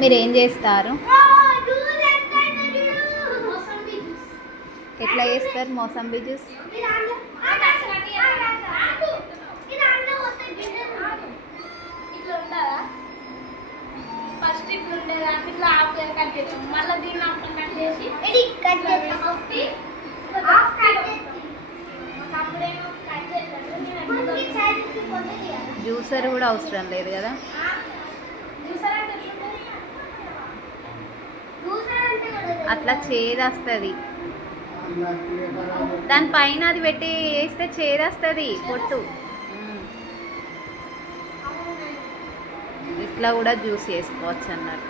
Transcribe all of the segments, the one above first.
మీరు ఏం చేస్తారు ఎట్లా చేస్తారు మోసంబి జ్యూస్ ఫస్ట్ ఇట్లా ఉండేది? ఇట్లా హాఫ్ కట్ చేస్తాం. మళ్ళీ దీన్ని హాఫ్ కట్ చేసి ఒకటి అప్పుడేమో కట్ చేస్తాడు నేను జ్యూసర్ కూడా అవసరం లేదు కదా? అట్లా చేదస్తుంది. దానిపైన అది పెట్టి వేస్తే చేదస్తుంది పొట్టు. ఇట్లా కూడా జ్యూస్ చేసుకోవచ్చు అన్నట్టు.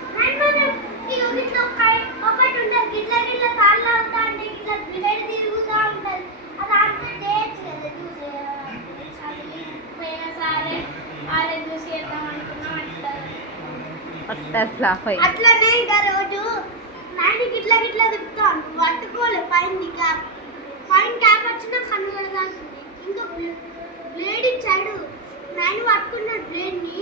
అట్లా ఫ్లాప్ అయ్యి అట్లనే ఇంకా రోజు నాయన గిట్ల గిట్ల తిప్పుతాను పట్టుకోలే పైన క్యాప్ పైన క్యాప్ వచ్చిన కడగాల్సింది. ఇంకా బ్లేడ్ ఇచ్చాడు. నాయన పట్టుకున్న బ్లేడ్ని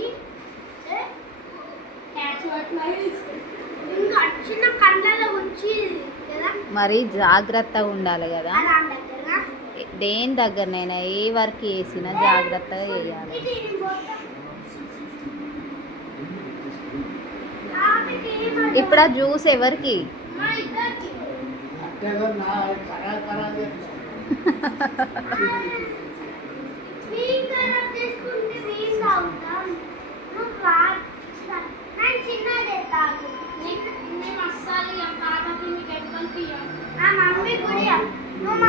ఇంకా వచ్చిన కళ్ళలో వచ్చి కదా? మరి జాగ్రత్తగా ఉండాలి కదా. దేని దగ్గరనైనా ఏ వర్క్ చేసినా జాగ్రత్తగా చేయాలి. ఇప్పుడు ఆ జ్యూస్ ఎవరికి మా ఇద్దరికి వీన్ కలర్ తీసుకుంటే వీన్ తాగుతాం నువ్వు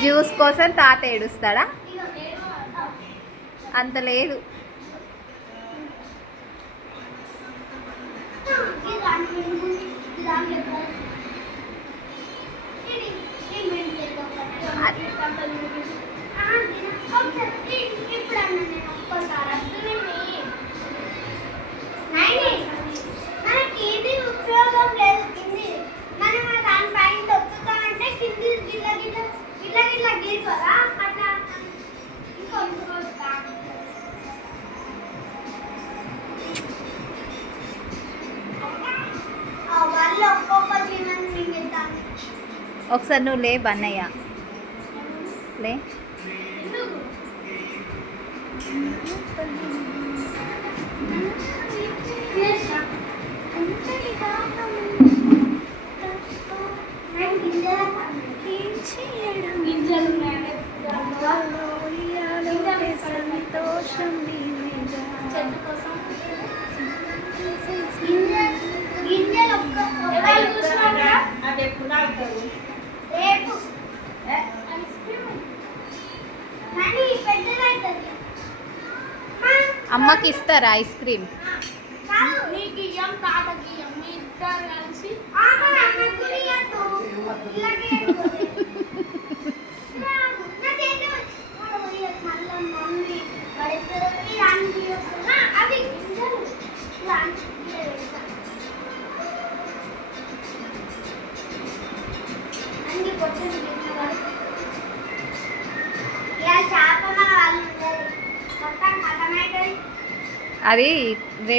జ్యూస్ కోసం తాత ఏడుస్తాడా? అంత లేదు. ఒకసారి నువ్వు లే బన్నయ్య. లే. అది అమ్మకి ఇస్తారా ఐస్ క్రీమ్ నీకు ఇయ్యం అది